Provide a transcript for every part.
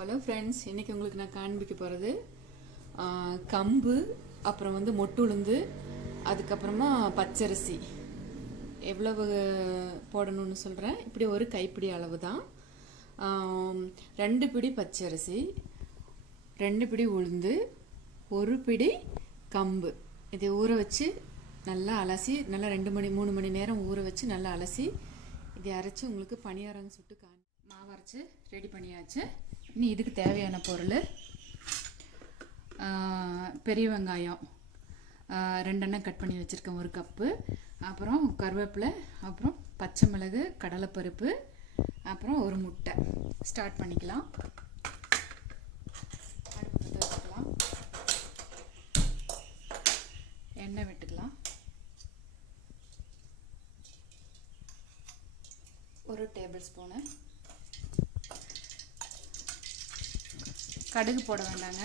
Hello friends, இன்றைக்கி உங்களுக்கு நான் காண்பிக்க போகிறது கம்பு, அப்புறம் வந்து மொட்டு உளுந்து, அதுக்கப்புறமா பச்சரிசி எவ்வளவு போடணும்னு சொல்கிறேன். இப்படி ஒரு கைப்பிடி அளவு தான். 2 பிடி பச்சரிசி, 2 பிடி உளுந்து, 1 பிடி கம்பு. இதை ஊற வச்சு நல்லா அலசி, நல்லா 2-3 மணி நேரம் ஊற வச்சு நல்லா அலசி இதை அரைச்சி உங்களுக்கு பனியாரம் சுட்டு மாவு அரைச்சி ரெடி பண்ணியாச்சு. இனி இதுக்கு தேவையான பொருள்: பெரிய வெங்காயம் 2 எண்ணெய் கட் பண்ணி வச்சுருக்கேன், 1 கப்பு. அப்புறம் கருவேப்பிலை, அப்புறம் பச்சை மிளகு, கடலைப்பருப்பு, அப்புறம் 1 முட்டை. ஸ்டார்ட் பண்ணிக்கலாம். அடுப்பு பற்ற வச்சுக்கலாம். எண்ணெய் விட்டுக்கலாம். 1 டேபிள் ஸ்பூனு. கடுகு போட வேண்டாங்க.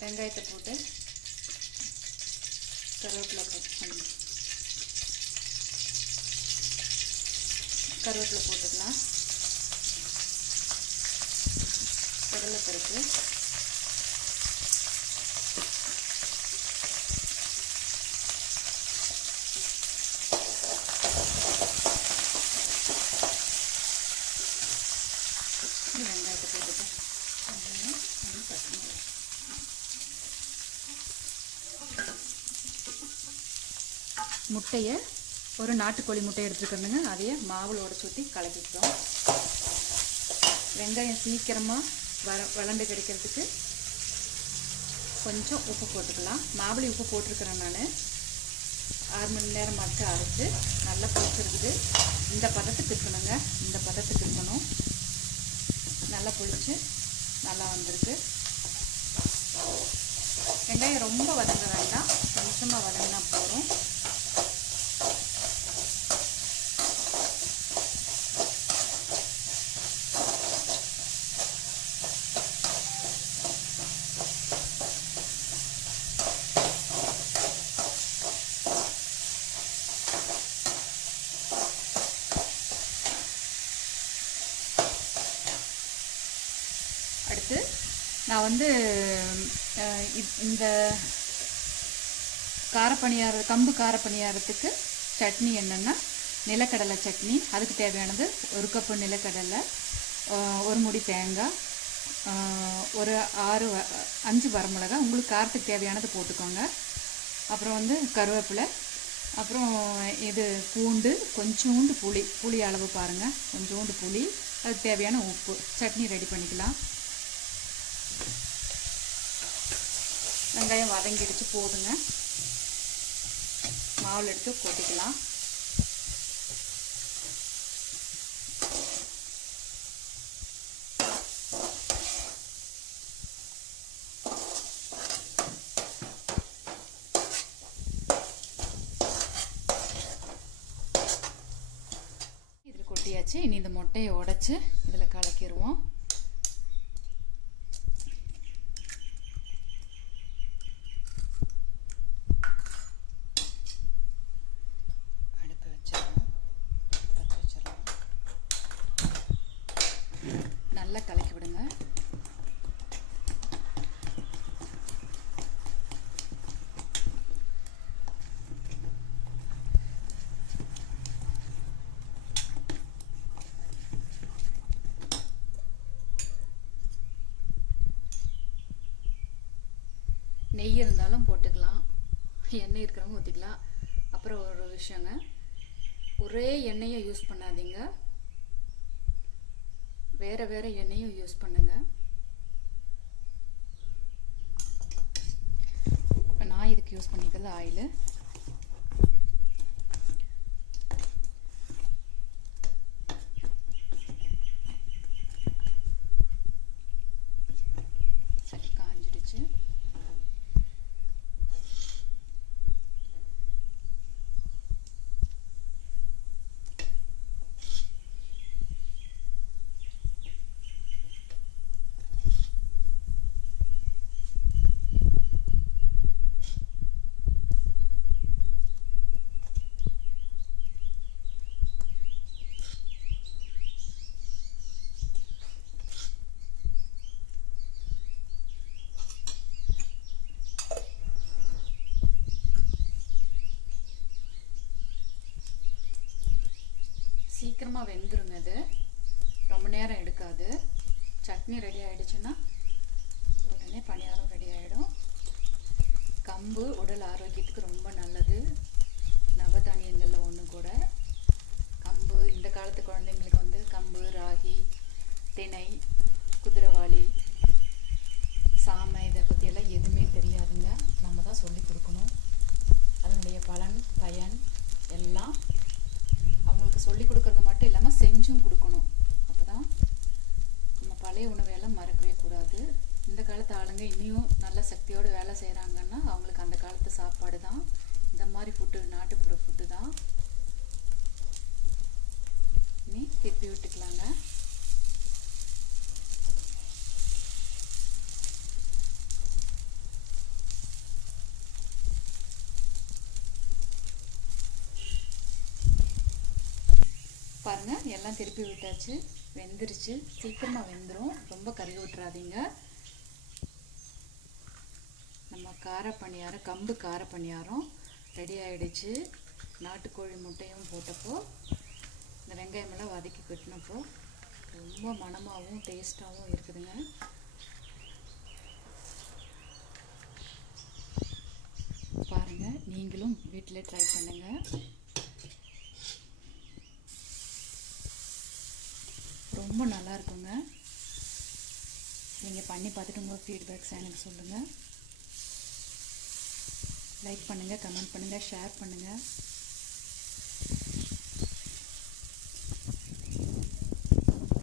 வெங்காயத்தை போட்டு கருவேப்பிலை போட்டுக்கலாம். கடலைப்பருப்பு, வெங்காயத்தை போட்டுட்டு முட்டையை, ஒரு நாட்டுக்கோழி முட்டையை எடுத்துக்கணுங்க. அதையே மாவில் உடச்சி ஊற்றி கலக்கிக்கிறோம். வெங்காயம் சீக்கிரமாக வளர்ந்து கிடைக்கிறதுக்கு கொஞ்சம் உப்பு போட்டுக்கலாம். மாவுளி உப்பு போட்டிருக்கிறேன் நான். 6 மணி நேரம் மட்டும் அரைச்சி நல்லா புளிச்சிருக்குது. இந்த பதத்துக்கு இருக்கணுங்க. இந்த பதத்துக்கு இருக்கணும். நல்லா புளிச்சு நல்லா வந்திருக்கு. வெங்காயம் ரொம்ப வதங்க வேண்டாம், கொஞ்சமாக வதங்கினா போதும். அடுத்து நான் வந்து இந்த கம்பு காரப்பணியாரத்துக்கு சட்னி என்னென்னா நிலக்கடலை சட்னி. அதுக்கு தேவையானது 1 கப்பு நிலக்கடலை, 1 முடி தேங்காய், ஒரு 5 வரமிளகா, உங்களுக்கு காரத்துக்கு தேவையானது போட்டுக்கோங்க. அப்புறம் வந்து கருவேப்பிலை, அப்புறம் இது பூண்டு, கொஞ்சோண்டு புளி அளவு பாருங்கள், கொஞ்சோண்டு புளி, அதுக்கு தேவையான உப்பு. சட்னி ரெடி பண்ணிக்கலாம். வெங்காயம் வதங்கிடுச்சு, போதுங்க. மாவில் எடுத்து கொட்டிக்கலாம். இதில் கொட்டியாச்சு. இனி இந்த முட்டையை உடைச்சு இதில் கலக்கிடுவோம். நல்லா கலக்கி விடுங்க. நெய் இருந்தாலும் போட்டுக்கலாம், எண்ணெய் இருக்கிறவங்க ஊற்றிக்கலாம். அப்புறம் ஒரு விஷயங்க, ஒரே எண்ணெயை யூஸ் பண்ணாதீங்க, வேறு வேறு எண்ணெயும் யூஸ் பண்ணுங்க. இப்போ நான் இதுக்கு யூஸ் பண்ணிக்கிறது ஆயில். சரி, காஞ்சிடுச்சு. சீக்கிரமாக வெந்துருங்க. இது ரொம்ப நேரம் எடுக்காது. சட்னி ரெடி ஆகிடுச்சுன்னா உடனே பணியாரம் ரெடி ஆகிடும். கம்பு உடல் ஆரோக்கியத்துக்கு ரொம்ப நல்லது. நவதானியங்களில் ஒன்று கூட கம்பு. இந்த காலத்து குழந்தைங்களுக்கு வந்து கம்பு, ராகி, திணை, குதிரைவாளி, சாமை இதை பற்றியெல்லாம் எதுவுமே தெரியாதுங்க. நம்ம தான் சொல்லி கொடுக்கணும். அதனுடைய பயன் எல்லாம் அவங்களுக்கு சொல்லி கொடுக்கறது மட்டும் இல்லாமல் செஞ்சும் கொடுக்கணும். அப்போ தான் நம்ம பழைய உணவையெல்லாம் மறக்கவே கூடாது. இந்த காலத்து ஆளுங்க இன்னும் நல்ல சக்தியோடு வேலை செய்கிறாங்கன்னா அவங்களுக்கு அந்த காலத்து சாப்பாடு தான், இந்த மாதிரி ஃபுட்டு, நாட்டுப்புற ஃபுட்டு தான். இனி திருப்பி விட்டுக்கலாங்க. பாருங்கள், எல்லாம் திருப்பி விட்டாச்சு. வெந்துருச்சு. சீக்கிரமாக வெந்துடும். ரொம்ப கறி விட்டுறாதீங்க. நம்ம காரப்பணியாரம், கம்பு காரப்பணியாரம் ரெடி ஆகிடுச்சு. நாட்டுக்கோழி முட்டையும் போட்டப்போ இந்த வெங்காயமெல்லாம் வதக்கி கட்டினப்போ ரொம்ப மணமாகவும் டேஸ்ட்டாகவும் இருக்குதுங்க. பாருங்கள், நீங்களும் வீட்டில் ட்ரை பண்ணுங்கள். ரொம்ப நல்லா இருக்குங்க. நீங்கள் பண்ணி பார்த்துட்டு உங்கள் ஃபீட்பேக்ஸ் எனக்கு சொல்லுங்கள். லைக் பண்ணுங்கள், கமெண்ட் பண்ணுங்கள், ஷேர் பண்ணுங்கள்.